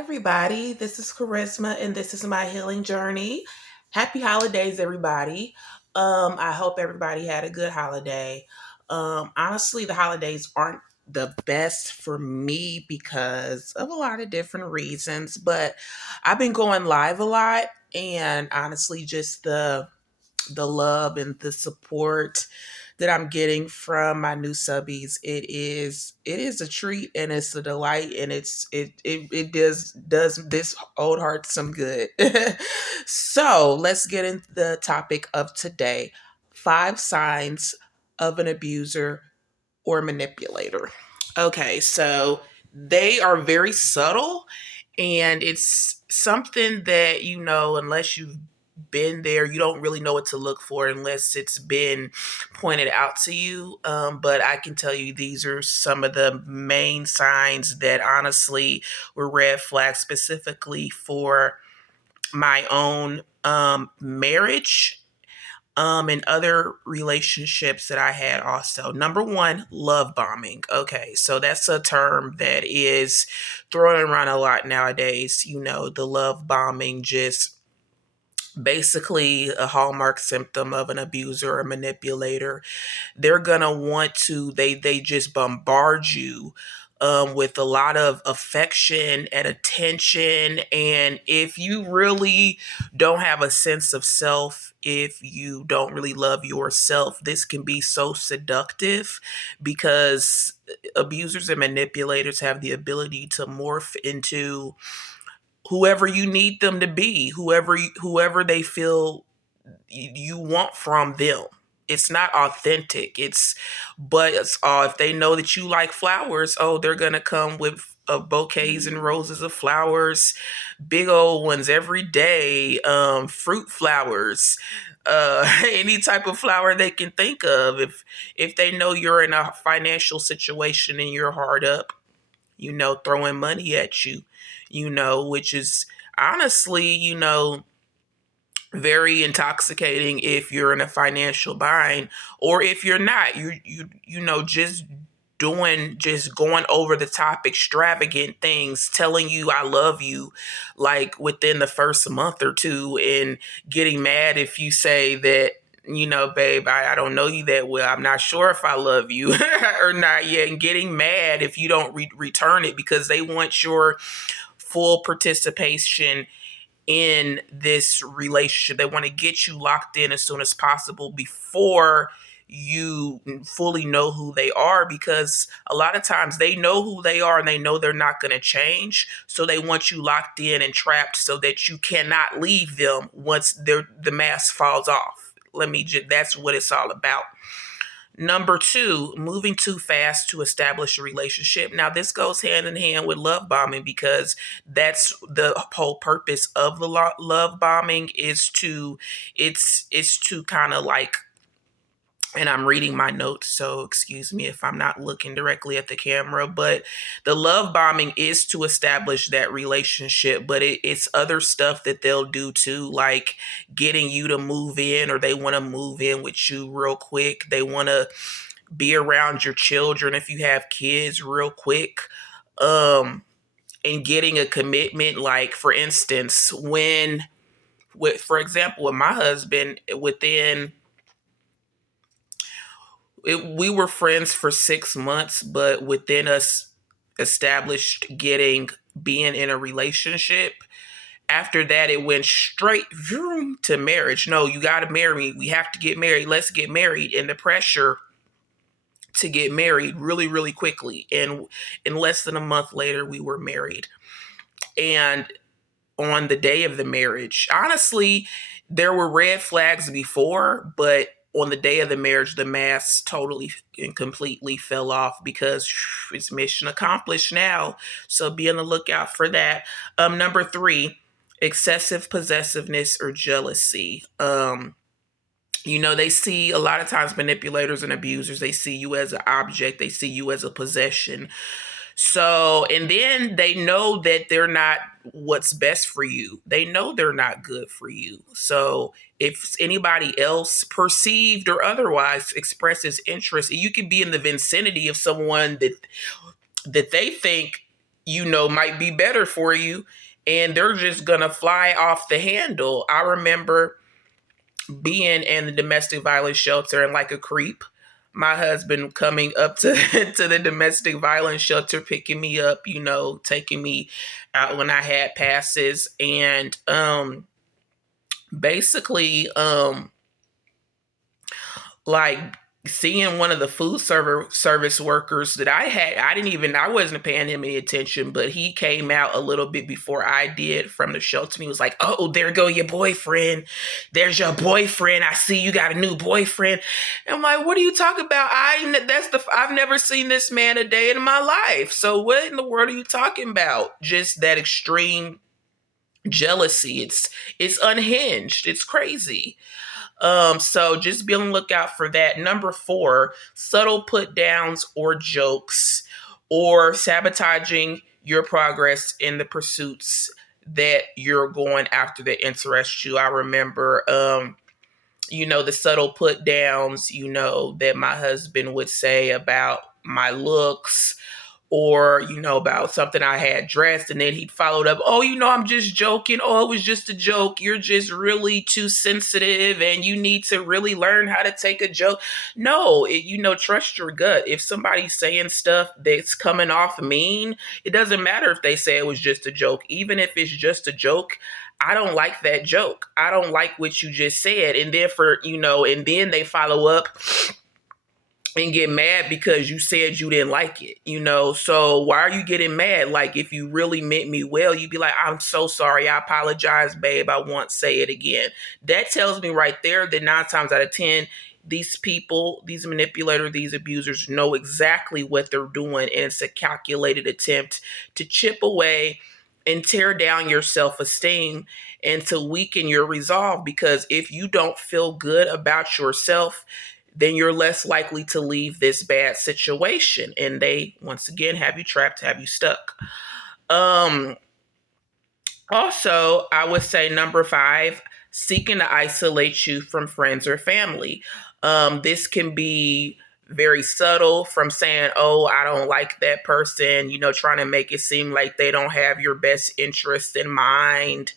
everybody. This is Charisma, and this is my healing journey. Happy holidays, everybody. I hope everybody had a good holiday. Honestly, the holidays aren't the best for me because of a lot of different reasons, but I've been going live a lot, and honestly, just the love and the support that I'm getting from my new subbies, it is a treat and it's a delight and it does this old heart some good. So let's get into the topic of today: 5 signs of an abuser or manipulator. Okay, so they are very subtle, and it's something that, unless you've been there, you don't really know what to look for unless it's been pointed out to you. But I can tell you these are some of the main signs that honestly were red flags specifically for my own marriage and other relationships that I had also. Number one, love bombing. Okay, so that's a term that is thrown around a lot nowadays. The love bombing, just basically a hallmark symptom of an abuser or manipulator. They're gonna want to, they just bombard you with a lot of affection and attention. And if you really don't have a sense of self, if you don't really love yourself, this can be so seductive because abusers and manipulators have the ability to morph into whoever you need them to be, whoever they feel you want from them. It's not authentic. If they know that you like flowers, oh, they're gonna come with bouquets and roses of flowers, big old ones every day, fruit flowers, any type of flower they can think of. If they know you're in a financial situation and you're hard up, throwing money at you, which is honestly, very intoxicating if you're in a financial bind, or if you're not, just going over the top extravagant things, telling you I love you like within the first month or two, and getting mad if you say that, babe, I don't know you that well. I'm not sure if I love you or not yet. And getting mad if you don't return it because they want your full participation in this relationship. They want to get you locked in as soon as possible before you fully know who they are, because a lot of times they know who they are and they know they're not going to change. So they want you locked in and trapped so that you cannot leave them once the mask falls off. That's what it's all about. Number two, moving too fast to establish a relationship. Now, this goes hand in hand with love bombing because that's the whole purpose of the love bombing is to kind of like, and I'm reading my notes, so excuse me if I'm not looking directly at the camera, but the love bombing is to establish that relationship, but it's other stuff that they'll do too, like getting you to move in, or they want to move in with you real quick. They want to be around your children if you have kids real quick. And getting a commitment, like for instance, for example, with my husband, we were friends for 6 months, but within us established being in a relationship. After that, it went straight to marriage. No, you got to marry me. We have to get married. Let's get married. And the pressure to get married really, really quickly. And in less than a month later, we were married. And on the day of the marriage, honestly, there were red flags before, but on the day of the marriage, the mask totally and completely fell off because it's mission accomplished now. So be on the lookout for that. Number three, excessive possessiveness or jealousy. They see a lot of times manipulators and abusers, they see you as an object, they see you as a possession. So, and then they know that they're not what's best for you. They know they're not good for you. So, if anybody else, perceived or otherwise, expresses interest, you can be in the vicinity of someone that they think might be better for you, and they're just gonna fly off the handle. I remember being in the domestic violence shelter and like a creep. My husband coming up to to the domestic violence shelter, picking me up, taking me out when I had passes, and basically like seeing one of the food service workers that I wasn't paying him any attention, but he came out a little bit before I did from the shelter, and he was like, "Oh, there go your boyfriend. There's your boyfriend. I see you got a new boyfriend." And I'm like, "What are you talking about? I've never seen this man a day in my life. So what in the world are you talking about? Just that extreme jealousy. It's unhinged. It's crazy." So just be on the lookout for that. Number 4, subtle put downs or jokes, or sabotaging your progress in the pursuits that you're going after that interest you. I remember, the subtle put downs, that my husband would say about my looks, or about something I had dressed, and then he'd followed up, "Oh, I'm just joking. Oh, it was just a joke. You're just really too sensitive, and you need to really learn how to take a joke." No, trust your gut. If somebody's saying stuff that's coming off mean, it doesn't matter if they say it was just a joke. Even if it's just a joke, I don't like that joke. I don't like what you just said. And then and then they follow up and get mad because you said you didn't like it. So why are you getting mad? Like, if you really meant me well, you'd be like, "I'm so sorry. I apologize, babe. I won't say it again." That tells me right there that 9 times out of 10, these people, these manipulators, these abusers know exactly what they're doing. And it's a calculated attempt to chip away and tear down your self-esteem and to weaken your resolve. Because if you don't feel good about yourself, then you're less likely to leave this bad situation. And they, once again, have you trapped, have you stuck. Um, Also, I would say number 5, seeking to isolate you from friends or family. This can be very subtle, from saying, "Oh, I don't like that person," trying to make it seem like they don't have your best interest in mind,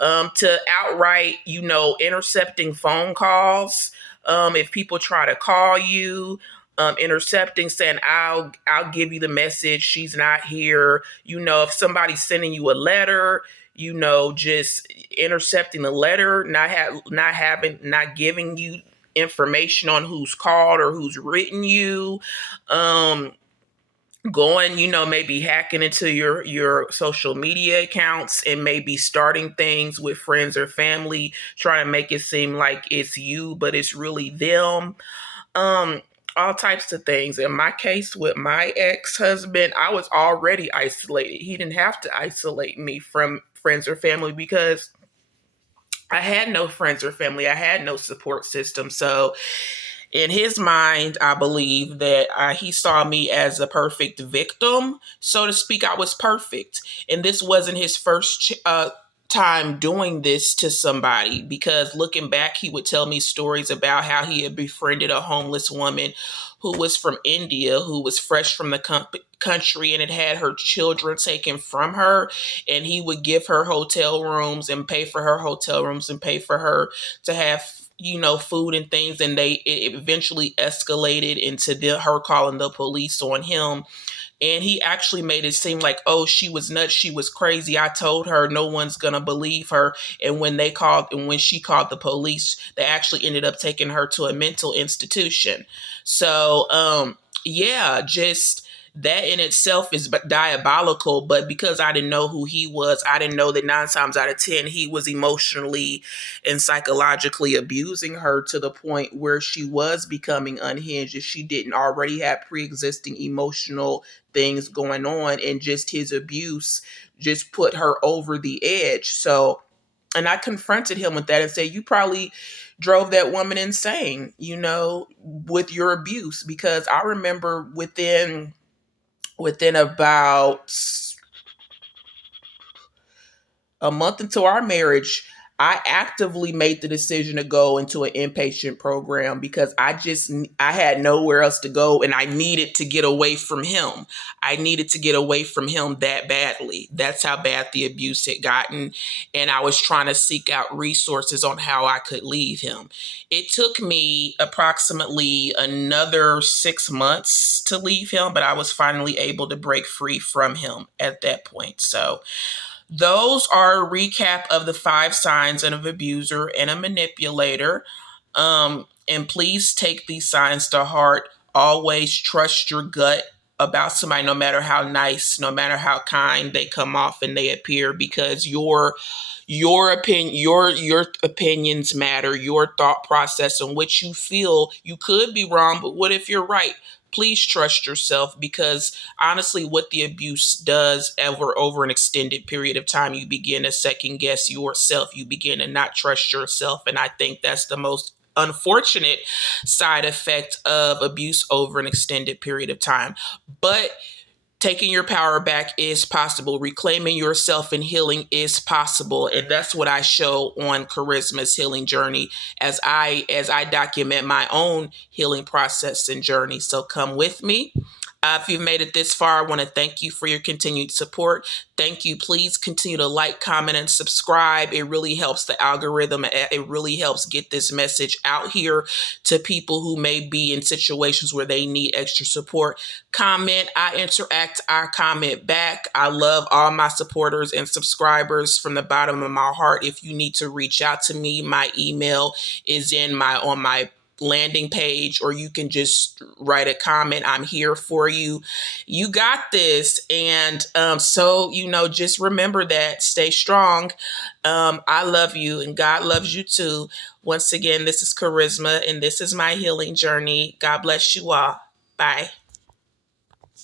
to outright, intercepting phone calls. If people try to call you, intercepting, saying, "I'll give you the message. She's not here." If somebody's sending you a letter, just intercepting the letter, not giving you information on who's called or who's written you. Going, maybe hacking into your social media accounts and maybe starting things with friends or family, trying to make it seem like it's you, but it's really them. um all types of things. In my case with my ex-husband, I was already isolated. He didn't have to isolate me from friends or family, because I had no friends or family. I had no support system. So in his mind, I believe that he saw me as a perfect victim, so to speak. I was perfect. And this wasn't his first time doing this to somebody, because looking back, he would tell me stories about how he had befriended a homeless woman who was from India, who was fresh from the country and had her children taken from her. And he would give her hotel rooms and pay for her hotel rooms and pay for her to have food and things. And it eventually escalated into her calling the police on him. And he actually made it seem like, "Oh, she was nuts, she was crazy. I told her no one's gonna believe her." And when she called the police, they actually ended up taking her to a mental institution. So yeah, just that in itself is diabolical. But because I didn't know who he was, I didn't know that 9 times out of 10 he was emotionally and psychologically abusing her to the point where she was becoming unhinged, if she didn't already have pre-existing emotional things going on. And just his abuse just put her over the edge. So, and I confronted him with that and said, "You probably drove that woman insane, with your abuse." Because I remember within about a month into our marriage, I actively made the decision to go into an inpatient program because I had nowhere else to go, and I needed to get away from him. I needed to get away from him that badly. That's how bad the abuse had gotten, and I was trying to seek out resources on how I could leave him. It took me approximately another 6 months to leave him, but I was finally able to break free from him at that point. So those are a recap of the 5 signs of an abuser and a manipulator. And please take these signs to heart. Always trust your gut about somebody, no matter how nice, no matter how kind they come off and they appear, because your opinions matter, your thought process and what you feel. You could be wrong, but what if you're right? Please trust yourself, because honestly, what the abuse does over an extended period of time, you begin to second guess yourself. You begin to not trust yourself. And I think that's the most unfortunate side effect of abuse over an extended period of time. But taking your power back is possible. Reclaiming yourself and healing is possible. And that's what I show on Charisma's healing journey as I document my own healing process and journey. So come with me. If you've made it this far, I want to thank you for your continued support. Thank you. Please continue to like, comment, and subscribe. It really helps the algorithm. It really helps get this message out here to people who may be in situations where they need extra support. Comment, I interact, I comment back. I love all my supporters and subscribers from the bottom of my heart. If you need to reach out to me, my email is on my landing page, or you can just write a comment. I'm here for you. You got this. And just remember that. Stay strong. I love you, and God loves you too. Once again, this is Charisma, and this is my healing journey. God bless you all. Bye.